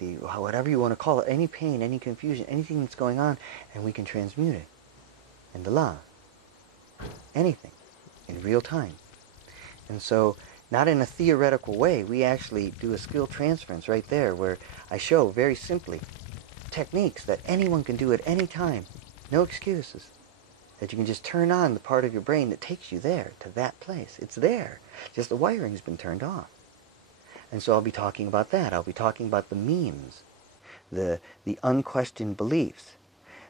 whatever you want to call it, any pain, any confusion, anything that's going on, and we can transmute it into love. Anything, in real time. And so, not in a theoretical way, we actually do a skill transference right there where I show very simply techniques that anyone can do at any time. No excuses. That you can just turn on the part of your brain that takes you there, to that place. It's there. Just the wiring's been turned off. And so I'll be talking about that. I'll be talking about the memes, the unquestioned beliefs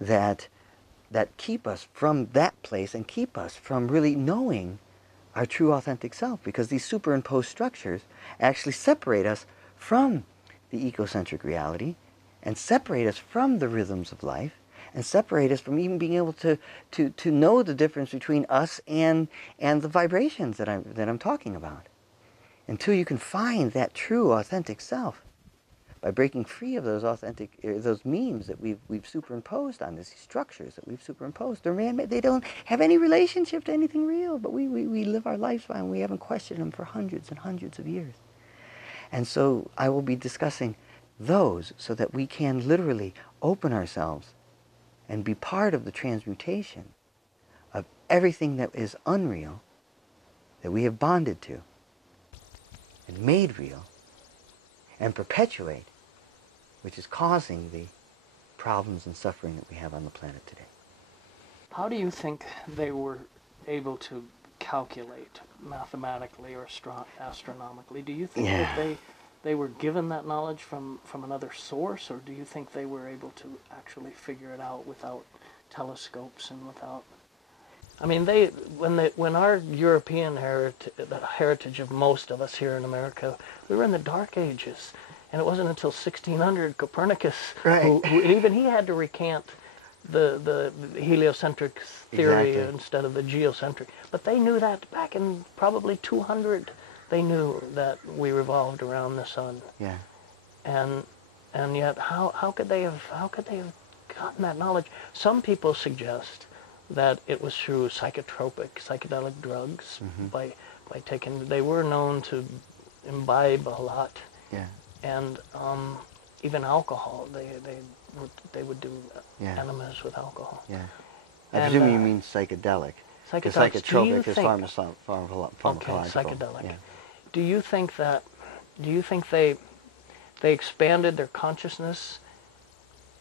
that keep us from that place and keep us from really knowing our true authentic self, because these superimposed structures actually separate us from the ecocentric reality and separate us from the rhythms of life and separate us from even being able to know the difference between us and the vibrations that I'm talking about. Until you can find that true authentic self, by breaking free of those those memes that we've superimposed on these structures that we've superimposed. They're man-made. They don't have any relationship to anything real, but we live our lives by them. We haven't questioned them for hundreds and hundreds of years. And so I will be discussing those so that we can literally open ourselves and be part of the transmutation of everything that is unreal, that we have bonded to and made real and perpetuate, which is causing the problems and suffering that we have on the planet today. How do you think they were able to calculate mathematically or astronomically? Do you think that they were given that knowledge from another source, or do you think they were able to actually figure it out without telescopes and without... I mean, when our European heritage, the heritage of most of us here in America, we were in the Dark Ages. And it wasn't until 1600 Copernicus, who even he had to recant the heliocentric theory instead of the geocentric. But they knew that back in probably 200. They knew that we revolved around the sun. Yeah. And yet, how could they have gotten that knowledge? Some people suggest that it was through psychedelic drugs. Mm-hmm. by taking. They were known to imbibe a lot. Yeah. And even alcohol, they would do enemas with alcohol. Yeah. I presume you mean psychedelic. Because psychotropic is pharmacological. Okay, psychedelic. Yeah. Do you think they expanded their consciousness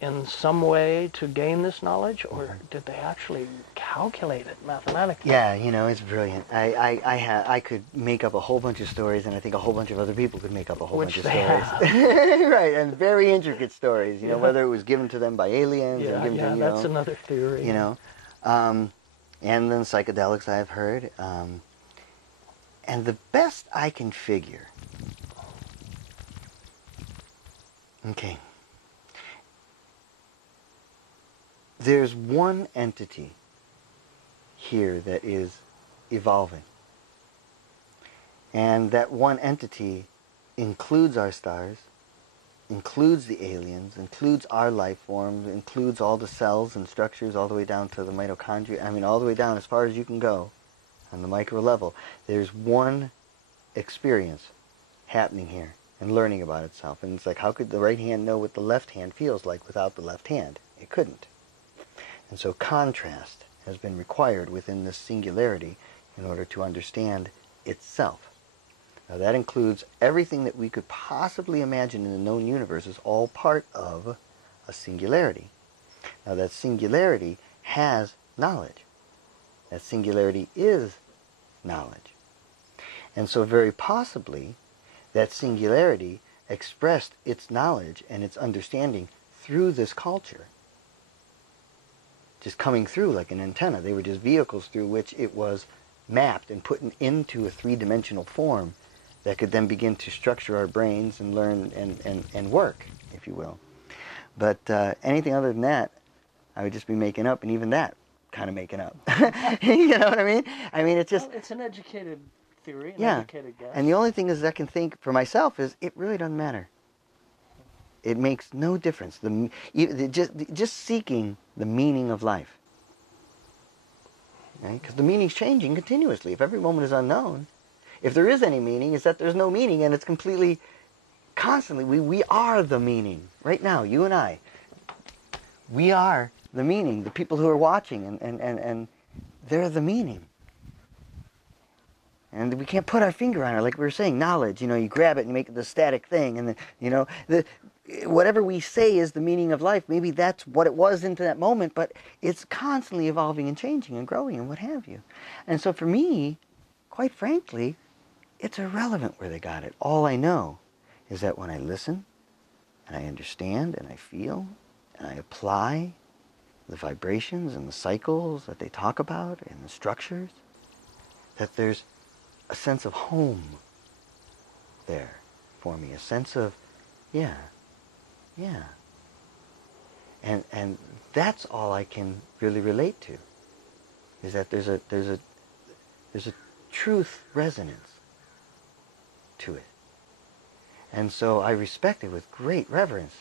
in some way to gain this knowledge, or did they actually calculate it mathematically? Yeah, it's brilliant. I could make up a whole bunch of stories, and I think a whole bunch of other people could make up a whole bunch of stories. Right, and very intricate stories, whether it was given to them by aliens or given to them, that's another theory. And then psychedelics I've heard. And the best I can figure... Okay. There's one entity here that is evolving. And that one entity includes our stars, includes the aliens, includes our life forms, includes all the cells and structures all the way down to the mitochondria. I mean, all the way down as far as you can go on the micro level. There's one experience happening here and learning about itself. And it's like, how could the right hand know what the left hand feels like without the left hand? It couldn't. And so contrast has been required within this singularity in order to understand itself. Now that includes everything that we could possibly imagine in the known universe is all part of a singularity. Now that singularity has knowledge. That singularity is knowledge. And so very possibly that singularity expressed its knowledge and its understanding through this culture. Just coming through like an antenna. They were just vehicles through which it was mapped and put into a three-dimensional form that could then begin to structure our brains and learn and work, if you will. But anything other than that, I would just be making up, and even that, kind of making up. You know what I mean? I mean, it's just... Well, it's an educated theory, an educated guess. And the only thing is I can think for myself is it really doesn't matter. It makes no difference. Just seeking the meaning of life. Right? Because the meaning's changing continuously. If every moment is unknown, if there is any meaning, it's that there's no meaning and it's completely constantly, we are the meaning. Right now, you and I, we are the meaning. The people who are watching, and they're the meaning. And we can't put our finger on it, like we were saying, knowledge. You grab it and you make it the static thing, and then, whatever we say is the meaning of life. Maybe that's what it was into that moment, but it's constantly evolving and changing and growing and what have you. And so for me, quite frankly, it's irrelevant where they got it. All I know is that when I listen, and I understand, and I feel, and I apply the vibrations and the cycles that they talk about and the structures, that there's a sense of home there for me, a sense of, yeah. And that's all I can really relate to, is that there's a truth resonance to it. And so I respect it with great reverence,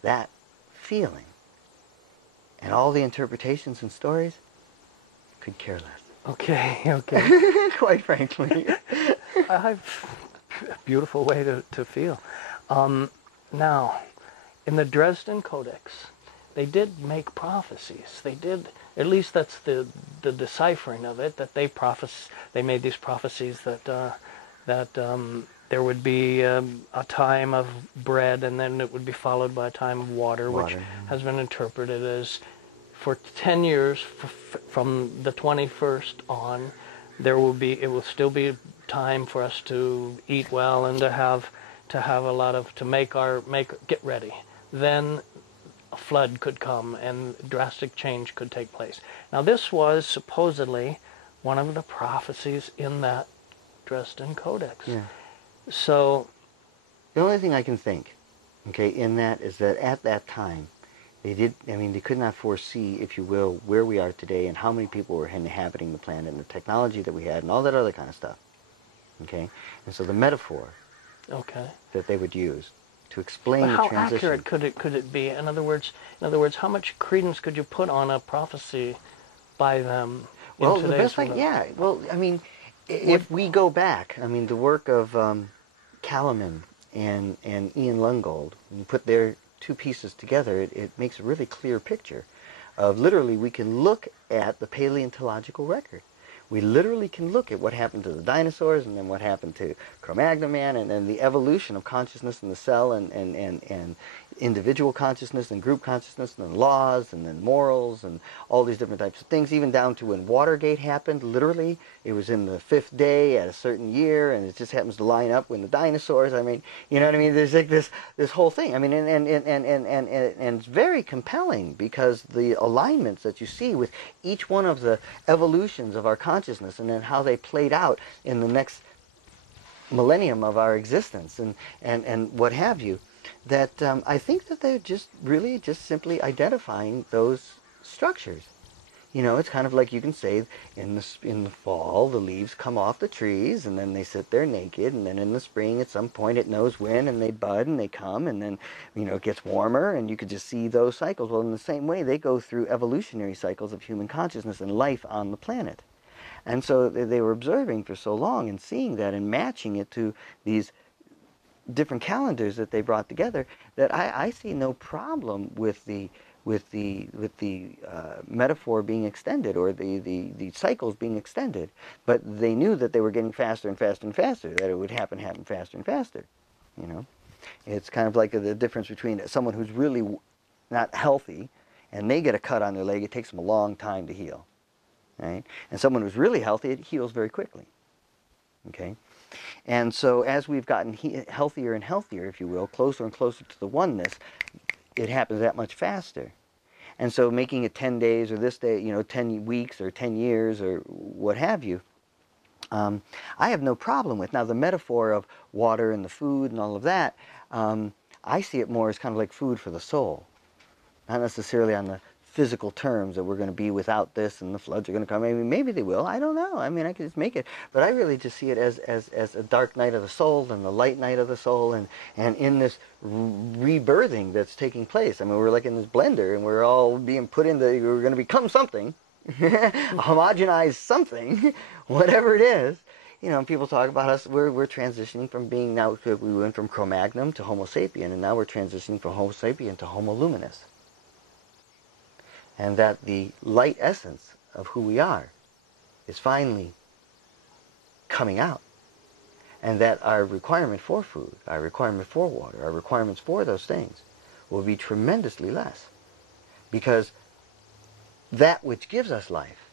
that feeling. And all the interpretations and stories could care less. Okay. Quite frankly. A beautiful way to feel. Now, in the Dresden Codex, they did make prophecies. They did, at least that's the deciphering of it, that they made these prophecies that there would be a time of bread, and then it would be followed by a time of water. Which has been interpreted as, for 10 years, from the 21st on, it will still be time for us to eat well and to have a lot of, get ready. Then a flood could come and drastic change could take place. Now this was supposedly one of the prophecies in that Dresden Codex. Yeah. So the only thing I can think, in that is that at that time, they could not foresee, if you will, where we are today and how many people were inhabiting the planet and the technology that we had and all that other kind of stuff. Okay? And so the metaphor that they would use to explain the transition. How accurate could it be? In other words, how much credence could you put on a prophecy by them? Well, the best if we go back, the work of Kalaman and Ian Lungold, when you put their two pieces together, it makes a really clear picture of, literally, we can look at the paleontological record. We literally can look at what happened to the dinosaurs, and then what happened to Cro-Magnon man, and then the evolution of consciousness in the cell, and individual consciousness and group consciousness, and then laws, and then morals, and all these different types of things, even down to when Watergate happened. Literally, it was in the 5th day at a certain year, and it just happens to line up when the dinosaurs, you know what I mean? There's like this whole thing. And it's very compelling, because the alignments that you see with each one of the evolutions of our consciousness, and then how they played out in the next millennium of our existence, and what have you, that I think that they're just simply identifying those structures. It's kind of like, you can say, in the fall the leaves come off the trees, and then they sit there naked, and then in the spring at some point it knows when, and they bud and they come, and then it gets warmer, and you could just see those cycles. Well, in the same way, they go through evolutionary cycles of human consciousness and life on the planet. And so they were observing for so long and seeing that and matching it to these different calendars that they brought together, that I see no problem with the metaphor being extended, or the cycles being extended. But they knew that they were getting faster and faster and faster, that it would happen faster and faster. It's kind of like the difference between someone who's really not healthy and they get a cut on their leg. It takes them a long time to heal, right? And someone who's really healthy, it heals very quickly. Okay? And so as we've gotten healthier and healthier, if you will, closer and closer to the oneness, it happens that much faster. And so making it 10 days or this day, 10 weeks or 10 years or what have you, I have no problem with. Now, the metaphor of water and the food and all of that, I see it more as kind of like food for the soul. Not necessarily on the physical terms that we're going to be without this and the floods are going to come. Maybe they will. I don't know. I can just make it. But I really just see it as a dark night of the soul and the light night of the soul, and in this rebirthing that's taking place. We're like in this blender, and we're all being put into, we're going to become something, homogenize something, whatever it is. You know, people talk about us, we're transitioning from being, now we went from Cro-Magnon to Homo sapien, and now we're transitioning from Homo sapien to Homo luminous. And that the light essence of who we are is finally coming out. And that our requirement for food, our requirement for water, our requirements for those things will be tremendously less. Because that which gives us life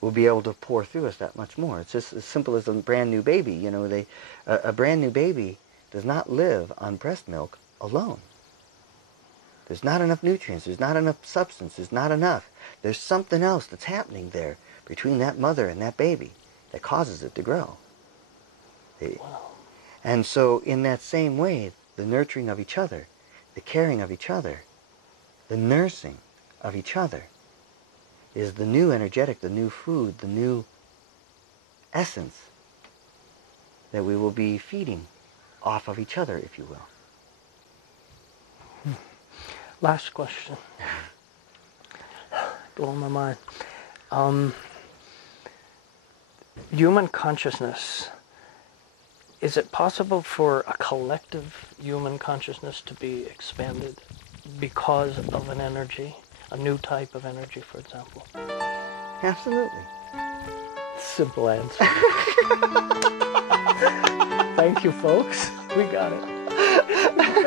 will be able to pour through us that much more. It's just as simple as a brand new baby. You know, a brand new baby does not live on breast milk alone. There's not enough nutrients, there's not enough substance, there's not enough. There's something else that's happening there between that mother and that baby that causes it to grow. Wow. And so in that same way, the nurturing of each other, the caring of each other, the nursing of each other is the new energetic, the new food, the new essence that we will be feeding off of each other, if you will. Last question. Blowing my mind. Human consciousness. Is it possible for a collective human consciousness to be expanded because of an energy, a new type of energy, for example? Absolutely. Simple answer. Thank you, folks. We got it.